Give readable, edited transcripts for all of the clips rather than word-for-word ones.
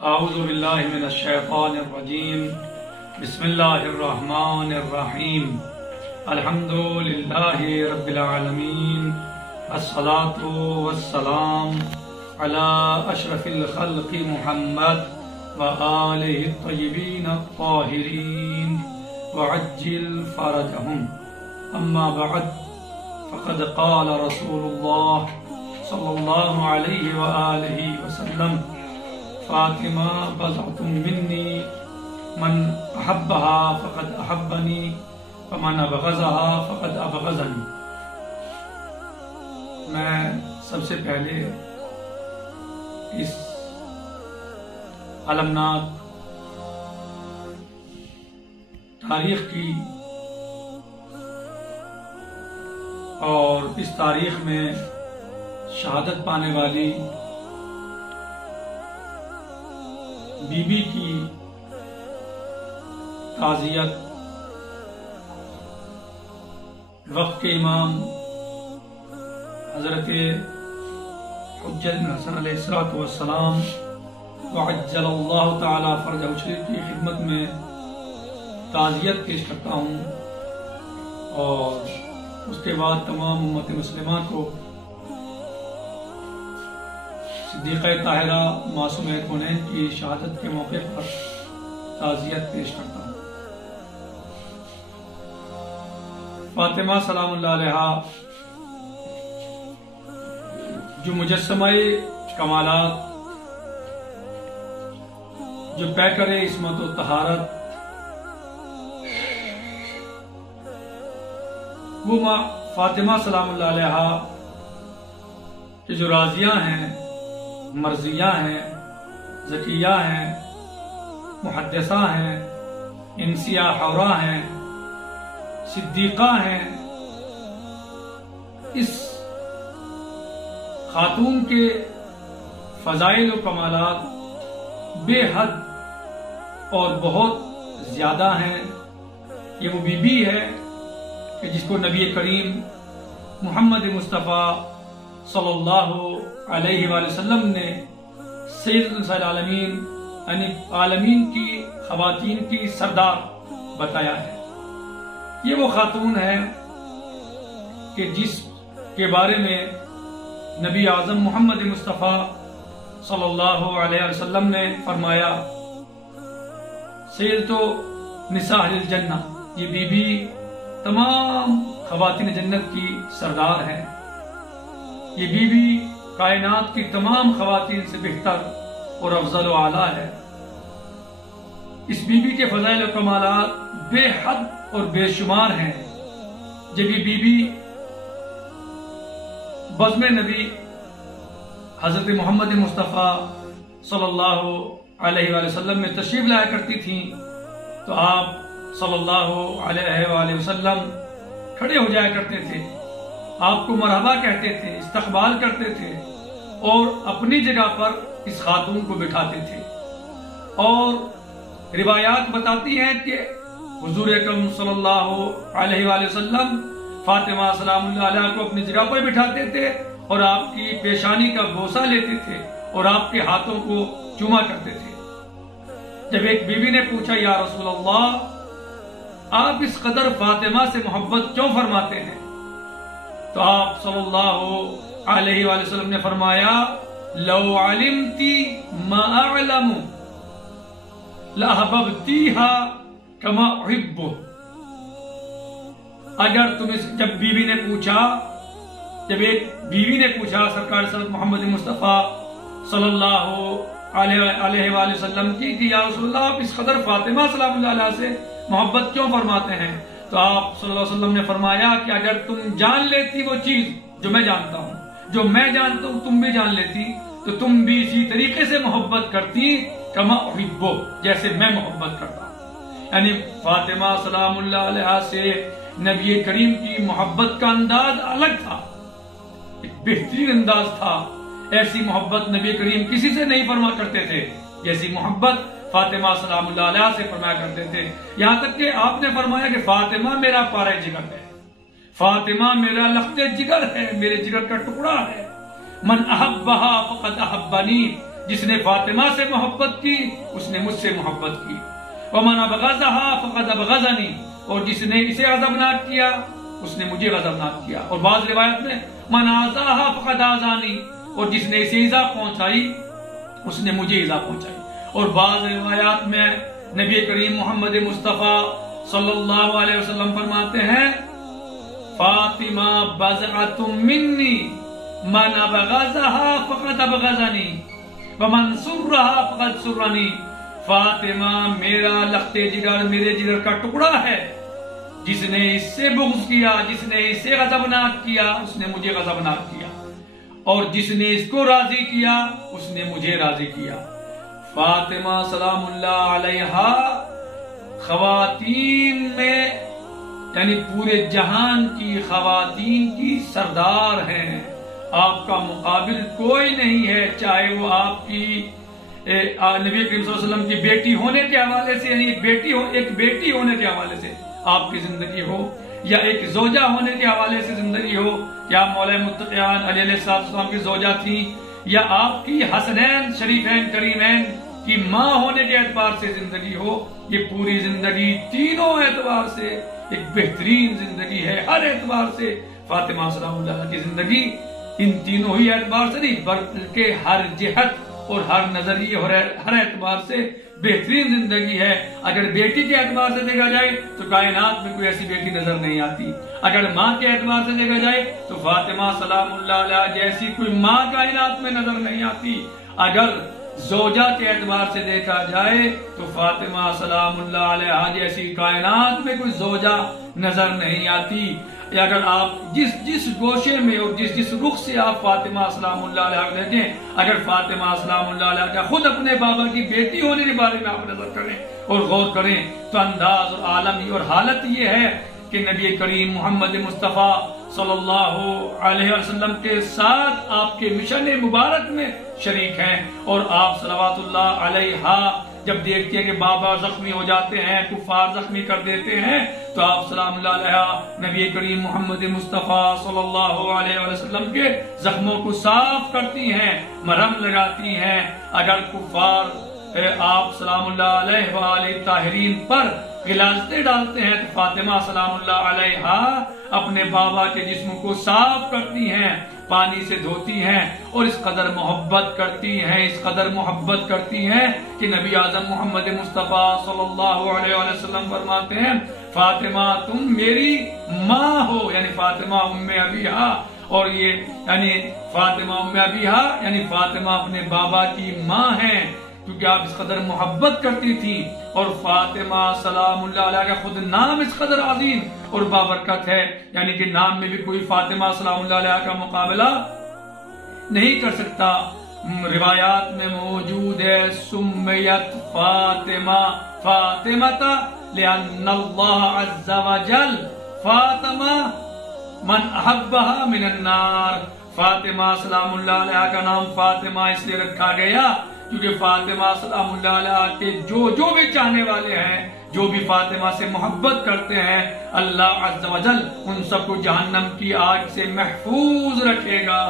اعوذ باللہ من الشیطان الرجیم بسم اللہ الرحمن الرحیم الحمد للہ رب العالمین الصلاة والسلام علی اشرف الخلق محمد وآلہ الطیبین الطاہرین وعجل فرجہم اما بعد فقد قال رسول اللہ صلی اللہ علیہ وآلہ وسلم فاطمہ بضعۃ منی من احبها فقد احبنی ومن ابغضها فقد ابغضنی۔ میں سب سے پہلے اس المناک تاریخ کی اور اس تاریخ میں شہادت پانے والی بی بی کی تعزیت وقت کے امام حضرت حجت بن حسن علیہ السلام وعجل اللہ تعالی فرجہ شریف کی خدمت میں تعزیت پیش کرتا ہوں، اور اس کے بعد تمام امت مسلمہ کو صدیقہ طاہرہ معصومہ کونین کی شہادت کے موقع پر تعزیت پیش کرتا ہوں۔ فاطمہ سلام اللہ علیہا جو مجسمہ کمالات، جو پیکر عصمت و طہارت، وہ فاطمہ سلام اللہ علیہا کہ جو راضیہ ہیں، مرضیہ ہیں، زکیہ ہیں، محدثہ ہیں، انسیہ حورہ ہیں، صدیقہ ہیں، اس خاتون کے فضائل و کمالات بے حد اور بہت زیادہ ہیں۔ یہ وہ بی بی ہے کہ جس کو نبی کریم محمد مصطفیٰ صلی اللہ علیہ وآلہ وسلم نے سید نساء العالمین یعنی عالمین کی خواتین کی سردار بتایا ہے۔ یہ وہ خاتون ہے کہ جس کے بارے میں نبی اعظم محمد مصطفیٰ صلی اللہ علیہ وسلم نے فرمایا سیدۃ نساء اہل الجنہ، یہ بی بی تمام خواتین جنت کی سردار ہے۔ یہ بی بی کائنات کی تمام خواتین سے بہتر اور افضل و اعلیٰ ہے۔ اس بی بی کے فضائل و کمالات بے حد اور بے شمار ہیں۔ جب یہ بی بی بزم نبی حضرت محمد مصطفیٰ صلی اللہ علیہ وآلہ وسلم میں تشریف لایا کرتی تھیں تو آپ صلی اللہ علیہ وآلہ وسلم کھڑے ہو جایا کرتے تھے، آپ کو مرحبا کہتے تھے، استقبال کرتے تھے اور اپنی جگہ پر اس خاتون کو بٹھاتے تھے۔ اور روایات بتاتی ہیں کہ حضور اکرم صلی اللہ علیہ وآلہ وسلم فاطمہ سلام اللہ علیہ کو اپنی جگہ پر بٹھاتے تھے اور آپ کی پیشانی کا بوسہ لیتے تھے اور آپ کے ہاتھوں کو چوما کرتے تھے۔ جب ایک بیوی نے پوچھا یا رسول اللہ، آپ اس قدر فاطمہ سے محبت کیوں فرماتے ہیں؟ تو آپ صلی اللہ علیہ وآلہ وسلم نے فرمایا لو علمتی ما اعلم لأحببتیہا کما احب۔ اگر تم جب بیوی نے پوچھا، جب ایک بیوی نے پوچھا سرکار صلی محمد مصطفیٰ صلی اللہ علیہ وآلہ وسلم کی کہ یا رسول اللہ آپ اس قدر فاطمہ سلام اللہ علیہ سے محبت کیوں فرماتے ہیں؟ تو آپ صلی اللہ علیہ وسلم نے فرمایا کہ اگر تم جان لیتی وہ چیز جو میں جانتا ہوں، جو میں جانتا ہوں تم بھی جان لیتی، تو تم بھی اسی طریقے سے محبت کرتی کما احبو، جیسے میں محبت کرتا ہوں۔ یعنی فاطمہ سلام اللہ علیہ سے نبی کریم کی محبت کا انداز الگ تھا، ایک بہترین انداز تھا۔ ایسی محبت نبی کریم کسی سے نہیں فرما کرتے تھے جیسی محبت فاطمہ سلام اللہ علیہ سے فرمایا کرتے تھے۔ یہاں تک کہ آپ نے فرمایا کہ فاطمہ میرا پارہ جگر ہے، فاطمہ میرا لخت جگر ہے، میرے جگر کا ٹکڑا ہے۔ من احبها فقد احبنی، جس نے فاطمہ سے محبت کی اس نے مجھ سے محبت کی، ومن ابغضها فقد ابغضنی، اور جس نے اسے غضبناک کیا اس نے مجھے غضبناک کیا۔ اور بعض روایت میں من آذاها فقد آذانی، اور جس نے اسے ایذا پہنچائی اس نے مجھے ایذا پہنچائی۔ اور بعض روایات میں نبی کریم محمد مصطفیٰ صلی اللہ علیہ وسلم فرماتے ہیں فاطمہ بضعۃ منی من ابغضها فقد ابغضنی ومن سرها فقد سرنی، فاطمہ میرا لخت جگر، میرے جگر کا ٹکڑا ہے، جس نے اس سے بغض کیا، جس نے اس سے غضبناک کیا اس نے مجھے غضبناک کیا، اور جس نے اس کو راضی کیا اس نے مجھے راضی کیا۔ فاطمہ سلام اللہ علیہا خواتین میں یعنی پورے جہان کی خواتین کی سردار ہیں، آپ کا مقابل کوئی نہیں ہے، چاہے وہ آپ کی نبی کریم صلی اللہ علیہ وسلم کی بیٹی ہونے کے حوالے سے، یعنی ایک بیٹی ہونے کے حوالے سے آپ کی زندگی ہو، یا ایک زوجہ ہونے کے حوالے سے زندگی ہو، یا مولا متقیان علیہ السلام کی زوجہ تھی، یا آپ کی حسنین شریفین کریمین کی ماں ہونے کے اعتبار سے زندگی ہو، یہ پوری زندگی تینوں اعتبار سے ایک بہترین زندگی ہے۔ ہر اعتبار سے فاطمہ سلام اللہ کی زندگی ان تینوں ہی اعتبار سے نہیں بلکہ ہر جہت اور ہر نظریے اور ہر اعتبار سے بہترین زندگی ہے۔ اگر بیٹی کے اعتبار سے دیکھا جائے تو کائنات میں کوئی ایسی بیٹی نظر نہیں آتی، اگر ماں کے اعتبار سے دیکھا جائے تو فاطمہ سلام اللہ علیہ جیسی کوئی ماں کائنات میں نظر نہیں آتی، اگر زوجہ کے اعتبار سے دیکھا جائے تو فاطمہ سلام اللہ علیہ جیسی کائنات میں کوئی زوجہ نظر نہیں آتی۔ اگر آپ جس گوشے میں اور جس رخ سے آپ فاطمہ سلام اللہ علیہ دیکھیں، اگر فاطمہ سلام اللہ علیہ کا خود اپنے بابا کی بیٹی ہونے کے بارے میں آپ نظر کریں اور غور کریں تو انداز اور عالم اور حالت یہ ہے کہ نبی کریم محمد مصطفیٰ صلی اللہ علیہ وسلم کے ساتھ آپ کے مشن مبارک میں شریک ہیں، اور آپ صلوات اللہ علیہ جب دیکھتے ہیں کہ بابا زخمی ہو جاتے ہیں، کفار زخمی کر دیتے ہیں، تو آپ سلام اللہ علیہ نبی کریم محمد مصطفیٰ صلی اللہ علیہ وسلم کے زخموں کو صاف کرتی ہیں، مرہم لگاتی ہیں۔ اگر کفار آپ سلام اللہ علیہ وآلہ طاہرین پر غلاظتیں ڈالتے ہیں تو فاطمہ سلام اللہ علیہ اپنے بابا کے جسم کو صاف کرتی ہیں، پانی سے دھوتی ہیں، اور اس قدر محبت کرتی ہیں کہ نبی اعظم محمد مصطفیٰ صلی اللہ علیہ وسلم فرماتے ہیں فاطمہ تم میری ماں ہو، یعنی فاطمہ ام ابیہا، اور یہ یعنی فاطمہ ام ابیہا یعنی فاطمہ اپنے بابا کی ماں ہیں، کیونکہ آپ اس قدر محبت کرتی تھی۔ اور فاطمہ سلام اللہ علیہ کا خود نام اس قدر عظیم اور بابرکت ہے، یعنی کہ نام میں بھی کوئی فاطمہ سلام اللہ علیہ کا مقابلہ نہیں کر سکتا۔ روایات میں موجود ہے سمیت فاطمہ فاطمہ لأن اللہ عز وجل فاطمہ من احبها من النار، فاطمہ سلام اللہ علیہ کا نام فاطمہ اس لیے رکھا گیا کیونکہ فاطمہ سلام اللہ علیہ کے جو بھی چاہنے والے ہیں، جو بھی فاطمہ سے محبت کرتے ہیں، اللہ عز و جل ان سب کو جہنم کی آگ سے محفوظ رکھے گا۔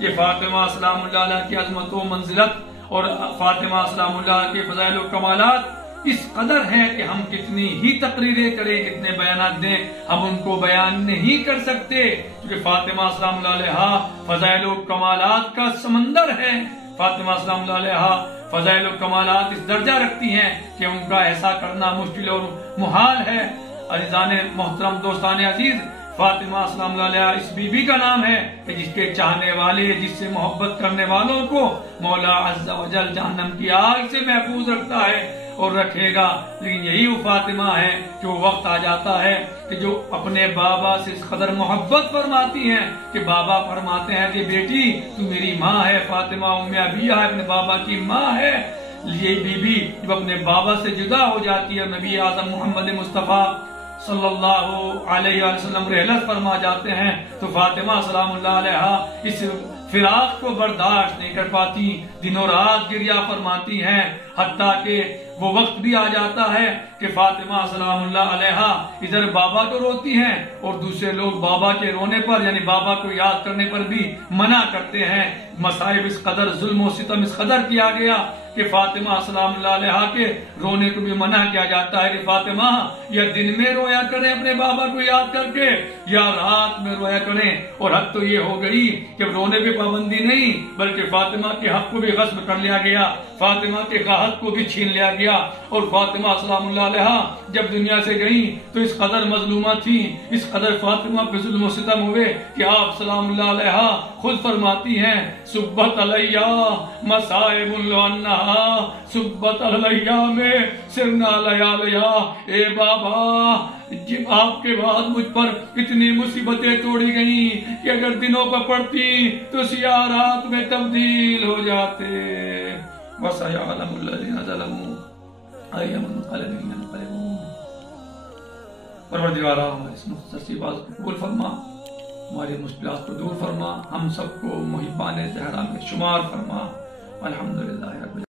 یہ فاطمہ سلام اللہ علیہ کی عظمت و منزلت اور فاطمہ سلام اللہ کے فضائل و کمالات اس قدر ہیں کہ ہم کتنی ہی تقریریں کریں، کتنے بیانات دیں، ہم ان کو بیان نہیں کر سکتے، کیونکہ فاطمہ سلام اللہ علیہ فضائل و کمالات کا سمندر ہے۔ فاطمہ سلام اللہ علیہ فضائل و کمالات اس درجہ رکھتی ہیں کہ ان کا ایسا کرنا مشکل اور محال ہے۔ عزیزان محترم، دوستان عزیز، فاطمہ سلام اللہ علیہ اس بی بی کا نام ہے کہ جس کے چاہنے والے، جس سے محبت کرنے والوں کو مولا عز و جل جہنم کی آگ سے محفوظ رکھتا ہے اور رکھے گا۔ لیکن یہی وہ فاطمہ ہے کہ وہ وقت آ جاتا ہے کہ جو اپنے بابا سے اس قدر محبت فرماتی ہیں کہ بابا فرماتے ہیں کہ بیٹی تو میری ماں ہے، فاطمہ ام ابیہا اپنے بابا کی ماں ہے۔ یہ بی بی جب اپنے بابا سے جدا ہو جاتی ہے، نبی اعظم محمد مصطفیٰ صلی اللہ علیہ وسلم رحلت فرما جاتے ہیں، تو فاطمہ سلام اللہ علیہ اس فراق کو برداشت نہیں کر پاتی، دنوں رات گریا فرماتی ہیں، حتیٰ کہ وہ وقت بھی آ جاتا ہے کہ فاطمہ سلام اللہ علیہا ادھر بابا کو روتی ہیں اور دوسرے لوگ بابا کے رونے پر یعنی بابا کو یاد کرنے پر بھی منع کرتے ہیں۔ مصائب اس قدر، ظلم و ستم اس قدر کیا گیا کہ فاطمہ سلام اللہ علیہا کے رونے کو بھی منع کیا جاتا ہے کہ فاطمہ یا دن میں رویا کریں اپنے بابا کو یاد کر کے یا رات میں رویا کریں۔ اور حد تو یہ ہو گئی کہ رونے پہ پابندی نہیں بلکہ فاطمہ کے حق کو بھی غصب کر لیا گیا، فاطمہ کے حق کو بھی چھین لیا گیا۔ اور فاطمہ سلام اللہ علیہا جب دنیا سے گئیں تو اس قدر مظلومہ تھی، اس قدر فاطمہ پہ ظلم و ستم ہوئے کہ آپ سلام اللہ علیہا خود فرماتی ہیں سبت علیہ مصائب لعنہا، سبت علیہ میں سرنا لیالیا، اے بابا جب آپ کے بعد مجھ پر اتنی مصیبتیں توڑی گئیں کہ اگر دنوں پر پڑتی تو سیاہ رات میں تبدیل ہو جاتے۔ وَسَيَعْلَمُ الَّذِينَ ظَلَمُوا أَيَّ مُنقَلَبٍ يَنقَلِبُونَ۔ پروردگارا ہماری اس مختصر سی بات کو قبول فرما، ہماری مشکلات کو دور فرما، ہم سب کو محبان زہرا میں شمار فرما۔ الحمدللہ رب